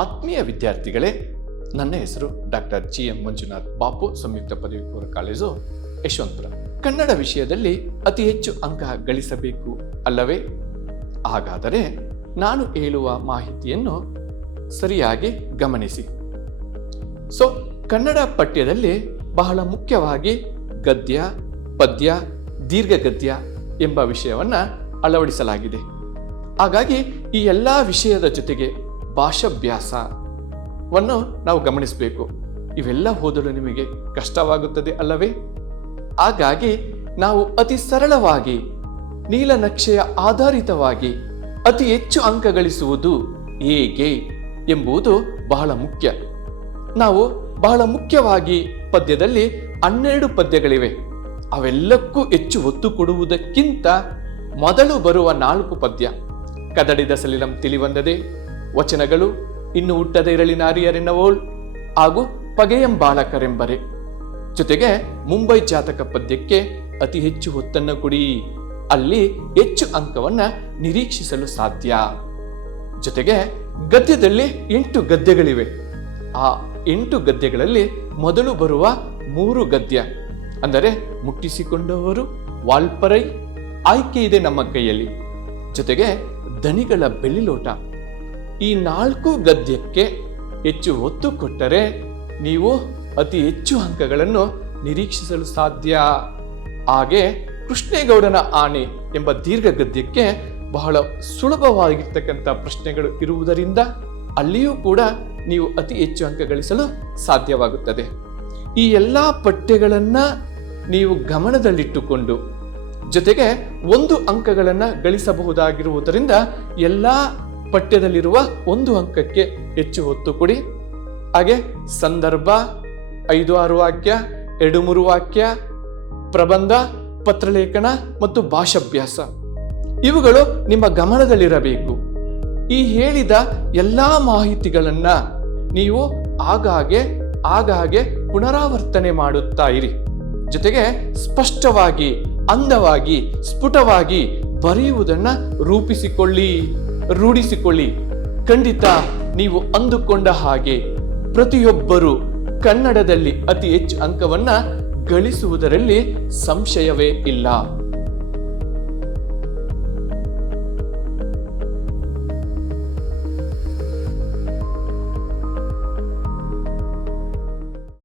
ಆತ್ಮೀಯ ವಿದ್ಯಾರ್ಥಿಗಳೇ, ನನ್ನ ಹೆಸರು ಡಾಕ್ಟರ್ GM ಮಂಜುನಾಥ್, ಬಾಪು ಸಂಯುಕ್ತ ಪದವಿ ಪೂರ್ವ ಕಾಲೇಜು, ಯಶವಂತಪುರ. ಕನ್ನಡ ವಿಷಯದಲ್ಲಿ ಅತಿ ಹೆಚ್ಚು ಅಂಕ ಗಳಿಸಬೇಕು ಅಲ್ಲವೇ? ಹಾಗಾದರೆ ನಾನು ಹೇಳುವ ಮಾಹಿತಿಯನ್ನು ಸರಿಯಾಗಿ ಗಮನಿಸಿ. ಕನ್ನಡ ಪಠ್ಯದಲ್ಲಿ ಬಹಳ ಮುಖ್ಯವಾಗಿ ಗದ್ಯ, ಪದ್ಯ, ದೀರ್ಘಗದ್ಯ ಎಂಬ ವಿಷಯವನ್ನ ಅಳವಡಿಸಲಾಗಿದೆ. ಹಾಗಾಗಿ ಈ ಎಲ್ಲ ವಿಷಯದ ಜೊತೆಗೆ ಭಾಷಾಭ್ಯಾಸವನ್ನು ನಾವು ಗಮನಿಸಬೇಕು. ಇವೆಲ್ಲ ಓದಲು ನಿಮಗೆ ಕಷ್ಟವಾಗುತ್ತದೆ ಅಲ್ಲವೇ? ಹಾಗಾಗಿ ನಾವು ಅತಿ ಸರಳವಾಗಿ ನೀಲನಕ್ಷೆಯ ಆಧಾರಿತವಾಗಿ ಅತಿ ಹೆಚ್ಚು ಅಂಕ ಗಳಿಸುವುದು ಹೇಗೆ ಎಂಬುದು ಬಹಳ ಮುಖ್ಯ. ನಾವು ಬಹಳ ಮುಖ್ಯವಾಗಿ ಪದ್ಯದಲ್ಲಿ 12 ಪದ್ಯಗಳಿವೆ. ಅವೆಲ್ಲಕ್ಕೂ ಹೆಚ್ಚು ಒತ್ತು ಕೊಡುವುದಕ್ಕಿಂತ ಮೊದಲು ಬರುವ 4 ಪದ್ಯ, ಕದಡಿದ ಸಲಿಲಂ ತಿಳಿವಂದದೆ, ವಚನಗಳು, ಇನ್ನು ಹುಟ್ಟದ ಇರಳಿ ನಾರಿಯರೆನ್ನವೋಳ್ ಹಾಗೂ ಪಗೆಯಂ ಬಾಲಕರೆಂಬರೆ, ಜೊತೆಗೆ ಮುಂಬೈ ಜಾತಕ ಪದ್ಯಕ್ಕೆ ಅತಿ ಹೆಚ್ಚು ಒತ್ತನ್ನು ಕೊಡಿ. ಅಲ್ಲಿ ಹೆಚ್ಚು ಅಂಕವನ್ನ ನಿರೀಕ್ಷಿಸಲು ಸಾಧ್ಯ. ಜೊತೆಗೆ ಗದ್ಯದಲ್ಲಿ 8 ಗದ್ಯಗಳಿವೆ. ಆ 8 ಗದ್ಯಗಳಲ್ಲಿ ಮೊದಲು ಬರುವ 3 ಗದ್ಯ ಅಂದರೆ ಮುಟ್ಟಿಸಿಕೊಂಡವರು, ವಾಲ್ಪರೈ, ಆಯ್ಕೆ ಇದೆ ನಮ್ಮ ಕೈಯಲ್ಲಿ, ಜೊತೆಗೆ ದನಿಗಳ ಬೆಳ್ಳಿಲೋಟ, ಈ 4 ಗದ್ಯಕ್ಕೆ ಹೆಚ್ಚು ಒತ್ತು ಕೊಟ್ಟರೆ ನೀವು ಅತಿ ಹೆಚ್ಚು ಅಂಕಗಳನ್ನು ನಿರೀಕ್ಷಿಸಲು ಸಾಧ್ಯ. ಹಾಗೆ ಕೃಷ್ಣೇಗೌಡನ ಆಣೆ ಎಂಬ ದೀರ್ಘ ಗದ್ಯಕ್ಕೆ ಬಹಳ ಸುಲಭವಾಗಿರ್ತಕ್ಕಂಥ ಪ್ರಶ್ನೆಗಳು ಇರುವುದರಿಂದ ಅಲ್ಲಿಯೂ ಕೂಡ ನೀವು ಅತಿ ಹೆಚ್ಚು ಅಂಕ ಗಳಿಸಲು ಸಾಧ್ಯವಾಗುತ್ತದೆ. ಈ ಎಲ್ಲ ಪಠ್ಯಗಳನ್ನ ನೀವು ಗಮನದಲ್ಲಿಟ್ಟುಕೊಂಡು ಜೊತೆಗೆ 1 ಅಂಕಗಳನ್ನು ಗಳಿಸಬಹುದಾಗಿರುವುದರಿಂದ ಎಲ್ಲ ಪಠ್ಯದಲ್ಲಿರುವ 1 ಅಂಕಕ್ಕೆ ಹೆಚ್ಚು ಒತ್ತು ಕೊಡಿ. ಹಾಗೆ ಸಂದರ್ಭ, 5-6 ವಾಕ್ಯ, 2-3 ವಾಕ್ಯ, ಪ್ರಬಂಧ, ಪತ್ರಲೇಖನ ಮತ್ತು ಭಾಷಾಭ್ಯಾಸ ಇವುಗಳು ನಿಮ್ಮ ಗಮನದಲ್ಲಿರಬೇಕು. ಈ ಹೇಳಿದ ಎಲ್ಲಾ ಮಾಹಿತಿಗಳನ್ನ ನೀವು ಆಗಾಗ್ಗೆ ಪುನರಾವರ್ತನೆ ಮಾಡುತ್ತಾ ಇರಿ. ಜೊತೆಗೆ ಸ್ಪಷ್ಟವಾಗಿ, ಅಂದವಾಗಿ, ಸ್ಫುಟವಾಗಿ ಬರೆಯುವುದನ್ನ ರೂಢಿಸಿಕೊಳ್ಳಿ. ಖಂಡಿತ ನೀವು ಅಂದುಕೊಂಡ ಹಾಗೆ ಪ್ರತಿಯೊಬ್ಬರು ಕನ್ನಡದಲ್ಲಿ ಅತಿ ಹೆಚ್ಚು ಅಂಕವನ್ನ ಗಳಿಸುವುದರಲ್ಲಿ ಸಂಶಯವೇ ಇಲ್ಲ.